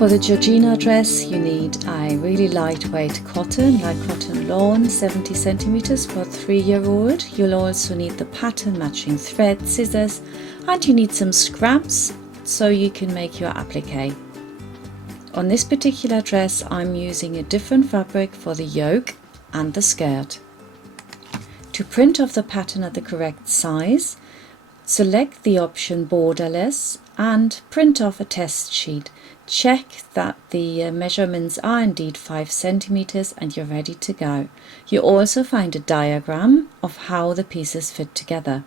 For the Georgina dress you need a really lightweight cotton, like cotton lawn, 70 centimeters for a 3-year-old. You'll also need the pattern matching thread, scissors, and you need some scraps so you can make your applique. On this particular dress I'm using a different fabric for the yoke and the skirt. To print off the pattern at the correct size, select the option borderless and print off a test sheet. Check that the measurements are indeed 5 centimeters and you're ready to go. You also find a diagram of how the pieces fit together.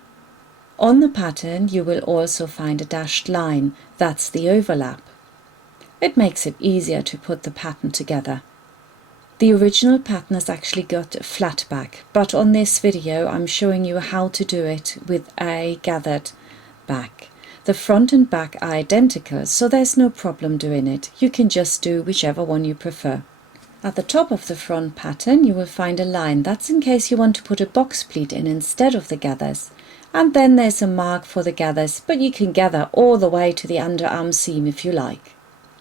On the pattern you will also find a dashed line, that's the overlap. It makes it easier to put the pattern together. The original pattern has actually got a flat back, but on this video I'm showing you how to do it with a gathered back. The front and back are identical, so there's no problem doing it. You can just do whichever one you prefer. At the top of the front pattern you will find a line. That's in case you want to put a box pleat in instead of the gathers. And then there's a mark for the gathers, but you can gather all the way to the underarm seam if you like.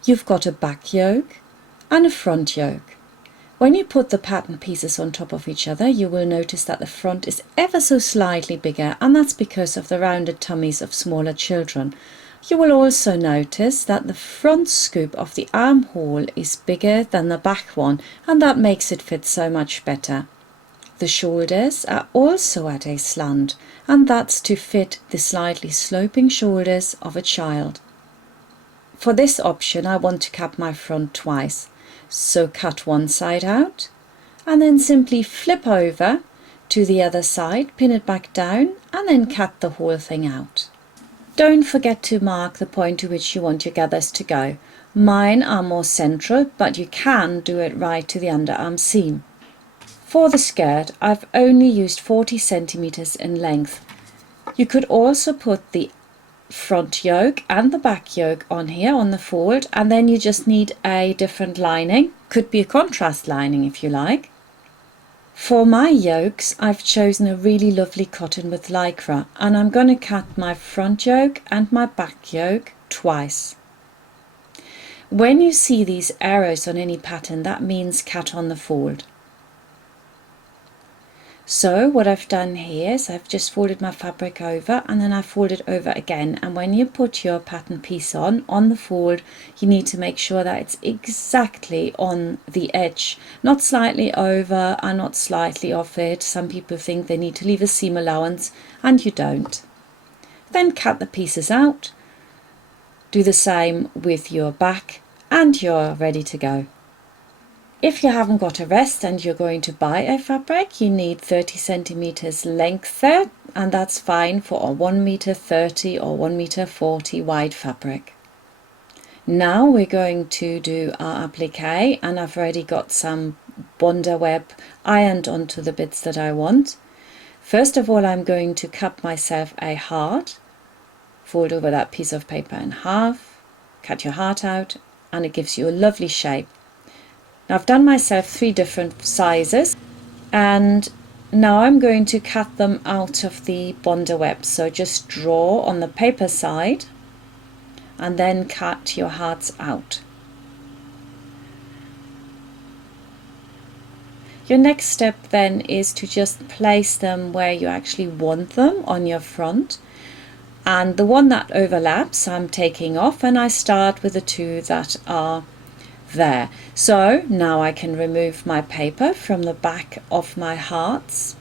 You've got a back yoke and a front yoke. When you put the pattern pieces on top of each other, you will notice that the front is ever so slightly bigger, and that's because of the rounded tummies of smaller children. You will also notice that the front scoop of the armhole is bigger than the back one, and that makes it fit so much better. The shoulders are also at a slant, and that's to fit the slightly sloping shoulders of a child. For this option I want to cap my front twice. So cut one side out and then simply flip over to the other side, pin it back down and then cut the whole thing out. Don't forget to mark the point to which you want your gathers to go. Mine are more central, but you can do it right to the underarm seam. For the skirt I've only used 40 centimeters in length. You could also put the front yoke and the back yoke on here on the fold, and then you just need a different lining. Could be a contrast lining if you like. For my yokes I've chosen a really lovely cotton with lycra, and I'm going to cut my front yoke and my back yoke twice. When you see these arrows on any pattern, that means cut on the fold. So what I've done here is I've just folded my fabric over and then I fold it over again, and when you put your pattern piece on the fold, you need to make sure that it's exactly on the edge, not slightly over and not slightly off it. Some people think they need to leave a seam allowance and you don't. Then cut the pieces out, do the same with your back and you're ready to go. If you haven't got a rest and you're going to buy a fabric, you need 30 centimeters length there, and that's fine for a 1m30 or 1m40 wide fabric. Now we're going to do our applique, and I've already got some bonder web ironed onto the bits that I want. First of all, I'm going to cut myself a heart, fold over that piece of paper in half, cut your heart out, and it gives you a lovely shape. Now I've done myself 3 different sizes, and now I'm going to cut them out of the bonder web. So just draw on the paper side and then cut your hearts out. Your next step then is to just place them where you actually want them on your front, and the one that overlaps I'm taking off, and I start with the 2 that are there. So now I can remove my paper from the back of my hearts,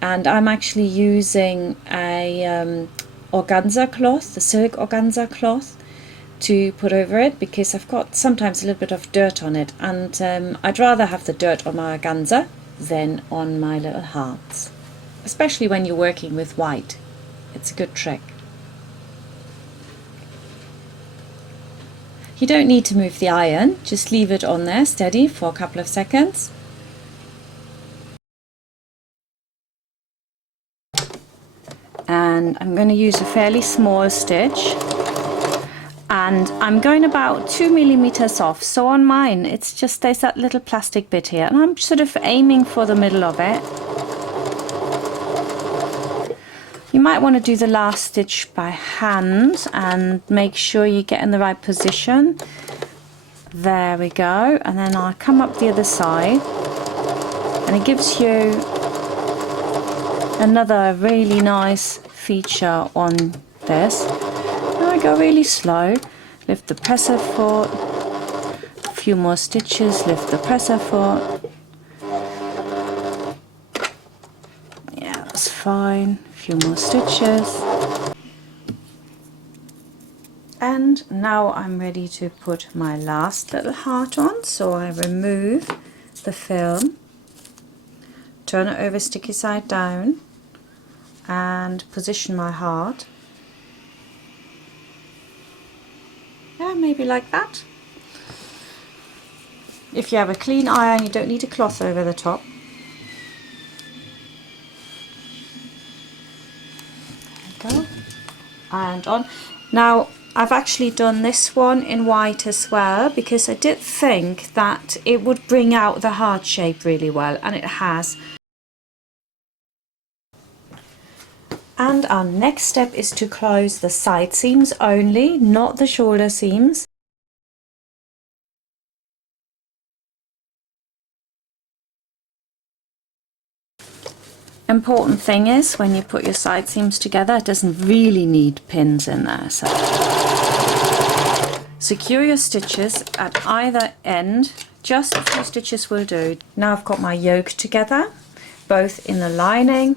and I'm actually using a organza cloth, the silk organza cloth, to put over it because I've got sometimes a little bit of dirt on it, and I'd rather have the dirt on my organza than on my little hearts, especially when you're working with white. It's a good trick. You don't need to move the iron, just leave it on there steady for a couple of seconds. And I'm going to use a fairly small stitch, and I'm going about 2 millimeters off. So on mine it's just, there's that little plastic bit here, and I'm sort of aiming for the middle of it. You might want to do the last stitch by hand and make sure you get in the right position. There we go, and then I'll come up the other side, and it gives you another really nice feature on this. Now I go really slow, lift the presser foot, a few more stitches, lift the presser foot. Yeah, that's fine, a few more stitches. And now I'm ready to put my last little heart on, so I remove the film, turn it over sticky side down, and position my heart. Yeah, maybe like that. If you have a clean iron, you don't need a cloth over the top. There we go. And on. Now I've actually done this one in white as well, because I did think that it would bring out the heart shape really well, and it has. And our next step is to close the side seams only, not the shoulder seams. Important thing is, when you put your side seams together, it doesn't really need pins in there. So secure your stitches at either end, just a few stitches will do. Now I've got my yoke together, both in the lining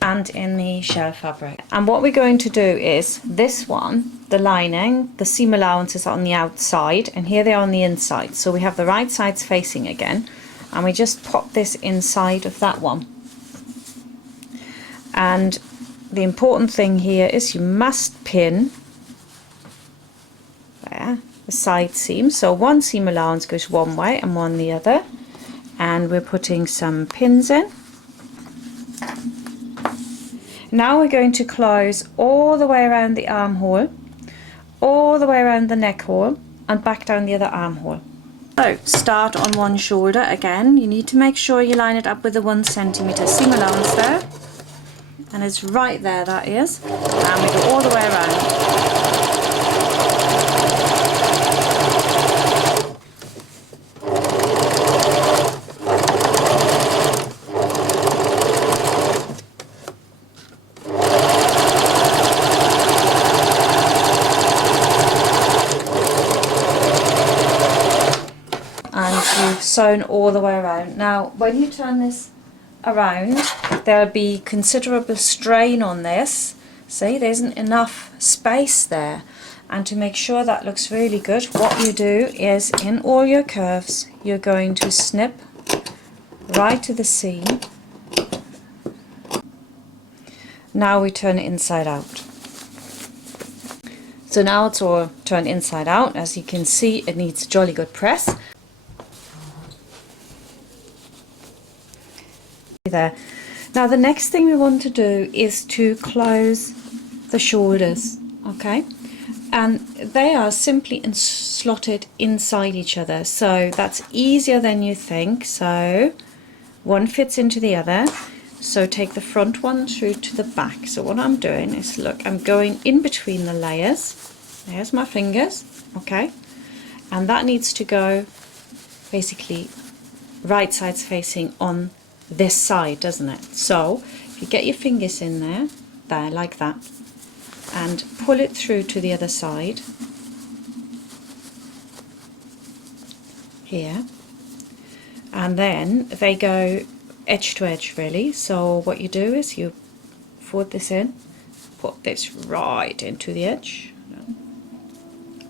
and in the shell fabric. And what we're going to do is, this one, the lining, the seam allowances are on the outside, and here they are on the inside. So we have the right sides facing again, and we just pop this inside of that one. And the important thing here is you must pin there the side seam. So one seam allowance goes one way and one the other, and we're putting some pins in. Now we're going to close all the way around the armhole, all the way around the neck hole, and back down the other armhole. So start on one shoulder again. You need to make sure you line it up with the 1 centimeter seam allowance there. And it's right there, that is, and we go all the way around. And you've sewn all the way around. Now when you turn this around, there'll be considerable strain on this. See, there isn't enough space there, and to make sure that looks really good, what you do is, in all your curves, you're going to snip right to the seam. Now we turn it inside out. So now it's all turned inside out. As you can see, it needs a jolly good press. There. Now the next thing we want to do is to close the shoulders, okay, and they are simply slotted inside each other, so that's easier than you think. So one fits into the other, so take the front one through to the back. So what I'm doing is, look, I'm going in between the layers. There's my fingers, okay, and that needs to go basically right sides facing on this side, doesn't it? So if you get your fingers in there like that, and pull it through to the other side here, and then they go edge to edge really. So what you do is you fold this in, put this right into the edge,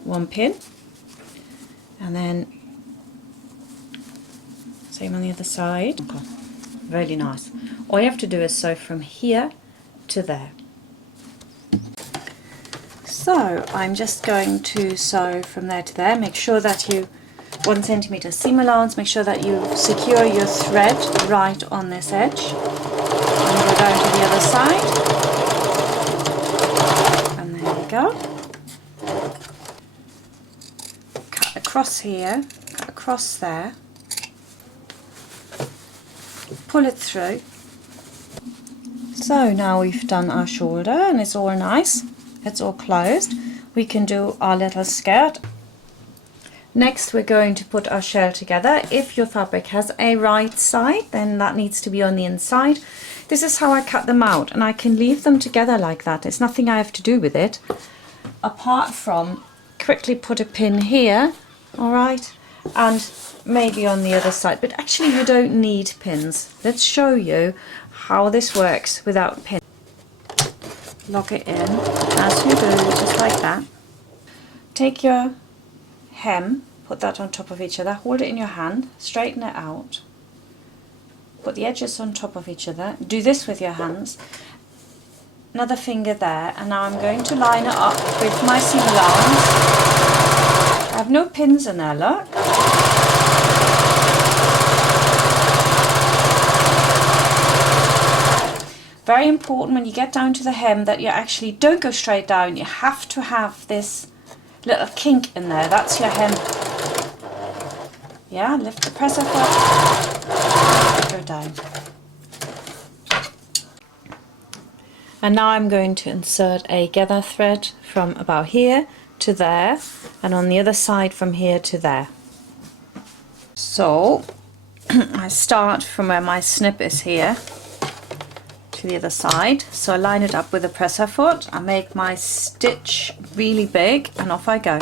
one pin, and then same on the other side. Okay. Really nice. All you have to do is sew from here to there. So I'm just going to sew from there to there. Make sure that you 1 centimeter seam allowance. Make sure that you secure your thread right on this edge. And go down to the other side. And there we go. Cut across here, cut across there. Pull it through. So now we've done our shoulder and it's all nice, it's all closed. We can do our little skirt. Next we're going to put our shell together. If your fabric has a right side, then that needs to be on the inside. This is how I cut them out, and I can leave them together like that. There's nothing I have to do with it apart from quickly put a pin here, all right, and maybe on the other side, but actually you don't need pins. Let's show you how this works without pins. Lock it in as you do, just like that. Take your hem, put that on top of each other, hold it in your hand, straighten it out, put the edges on top of each other, do this with your hands, another finger there, and now I'm going to line it up with my seam allowance. I have no pins in there, look. Very important when you get down to the hem that you actually don't go straight down. You have to have this little kink in there. That's your hem. Yeah, lift the presser foot, go down. And now I'm going to insert a gather thread from about here to there, and on the other side from here to there. So I start from where my snip is here to the other side. So I line it up with a presser foot, I make my stitch really big, and off I go.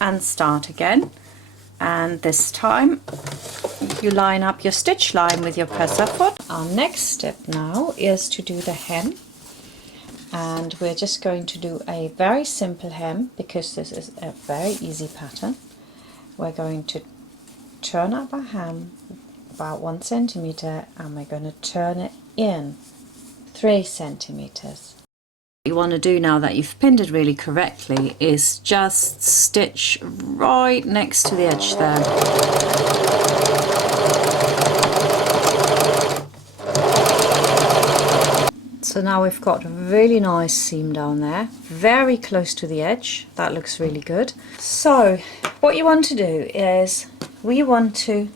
And start again, and this time you line up your stitch line with your presser foot. Our next step now is to do the hem, and we're just going to do a very simple hem because this is a very easy pattern. We're going to turn up our hem about 1 centimeter, and we're going to turn it in 3 centimeters. What you want to do now that you've pinned it really correctly is just stitch right next to the edge there. So now we've got a really nice seam down there, very close to the edge. That looks really good. So what you want to do is we want to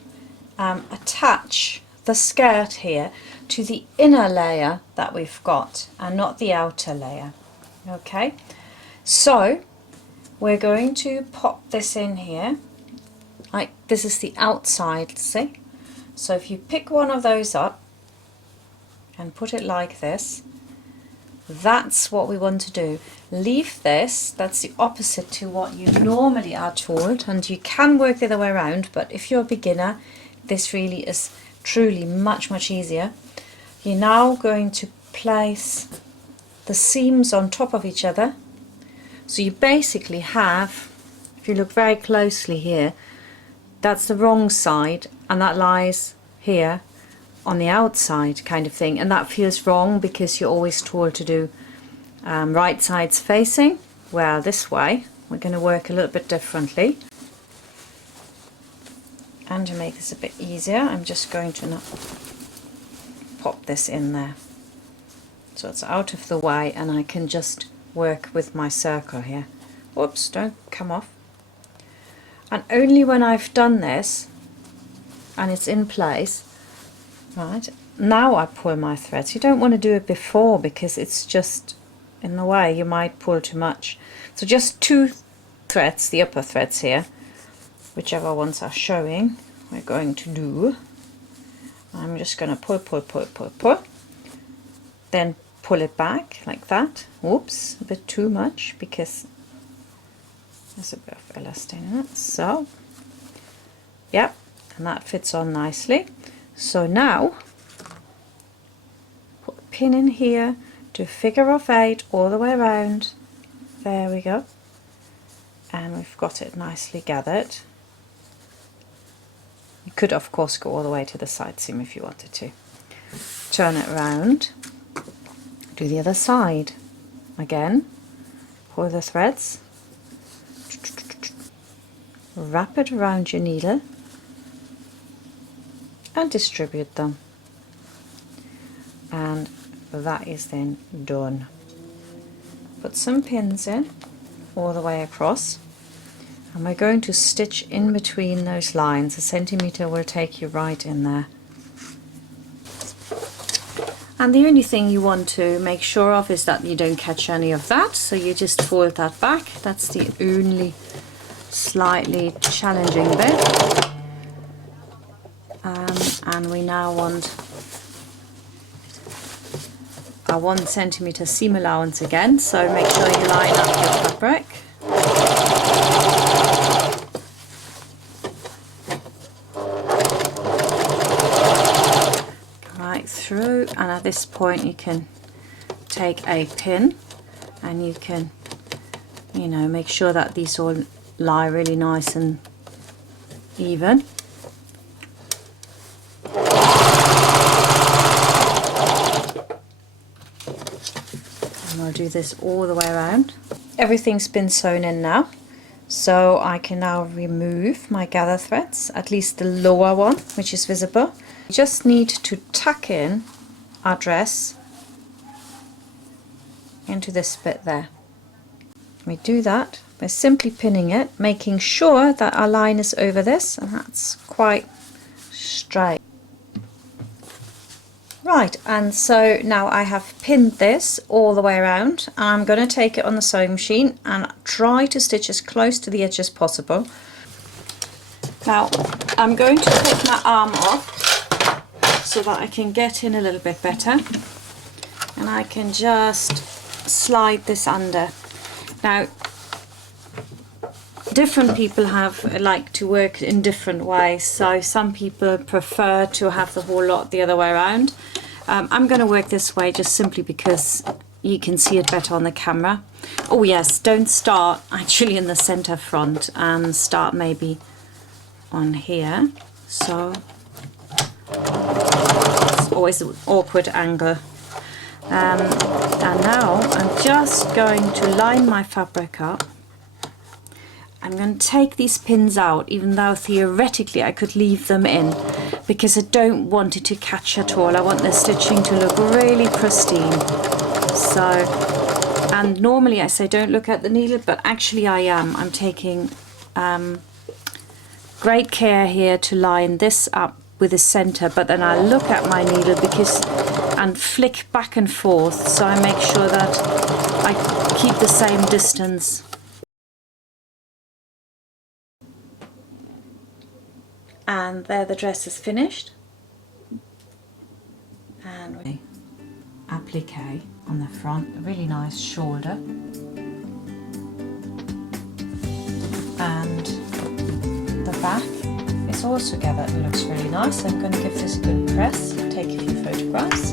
attach the skirt here to the inner layer that we've got and not the outer layer. Okay, so we're going to pop this in here, like this is the outside, see? So if you pick one of those up and put it like this, that's what we want to do. Leave this, that's the opposite to what you normally are told, and you can work the other way around, but if you're a beginner, this really is truly much easier. You're now going to place the seams on top of each other. So you basically have, if you look very closely here, that's the wrong side and that lies here on the outside kind of thing, and that feels wrong because you're always told to do right sides facing. Well, this way we're going to work a little bit differently. And to make this a bit easier, I'm just going to pop this in there so it's out of the way, and I can just work with my circle here. Whoops, don't come off. And only when I've done this and it's in place, right, now I pull my threads. You don't want to do it before because it's just in the way, you might pull too much. So just 2 threads, the upper threads here, whichever ones are showing, we're going to do. I'm just going to pull, then pull it back like that. Oops, a bit too much because there's a bit of elastane in it. So, yep, and that fits on nicely. So now, put a pin in here, do a figure of 8 all the way around. There we go. And we've got it nicely gathered. You could of course go all the way to the side seam if you wanted to. Turn it around, do the other side. Again, pull the threads, wrap it around your needle and distribute them. And that is then done. Put some pins in all the way across. And we're going to stitch in between those lines. A centimetre will take you right in there. And the only thing you want to make sure of is that you don't catch any of that, so you just fold that back. That's the only slightly challenging bit. And we now want our 1 centimeter seam allowance again, so make sure you line up your fabric. Right through, and at this point you can take a pin and you can, you know, make sure that these all lie really nice and even. And I'll do this all the way around. Everything's been sewn in now, so I can now remove my gather threads, at least the lower one, which is visible. We just need to tuck in our dress into this bit there. We do that by simply pinning it, making sure that our line is over this, and that's quite straight. Right, and so now I have pinned this all the way around. I'm going to take it on the sewing machine and try to stitch as close to the edge as possible. Now I'm going to take my arm off so that I can get in a little bit better, and I can just slide this under. Now different people like to work in different ways, so some people prefer to have the whole lot the other way around. I'm going to work this way just simply because you can see it better on the camera. Oh yes, don't start actually in the center front, and start maybe on here. So it's always an awkward angle. And now I'm just going to line my fabric up. I'm going to take these pins out, even though theoretically I could leave them in, because I don't want it to catch at all. I want the stitching to look really pristine. So, and normally I say don't look at the needle, but actually I am. I'm taking great care here to line this up with the center, but then I look at my needle and flick back and forth, so I make sure that I keep the same distance. And there the dress is finished. And we applique on the front, a really nice shoulder. And the back is also gathered and looks really nice. I'm going to give this a good press, take a few photographs.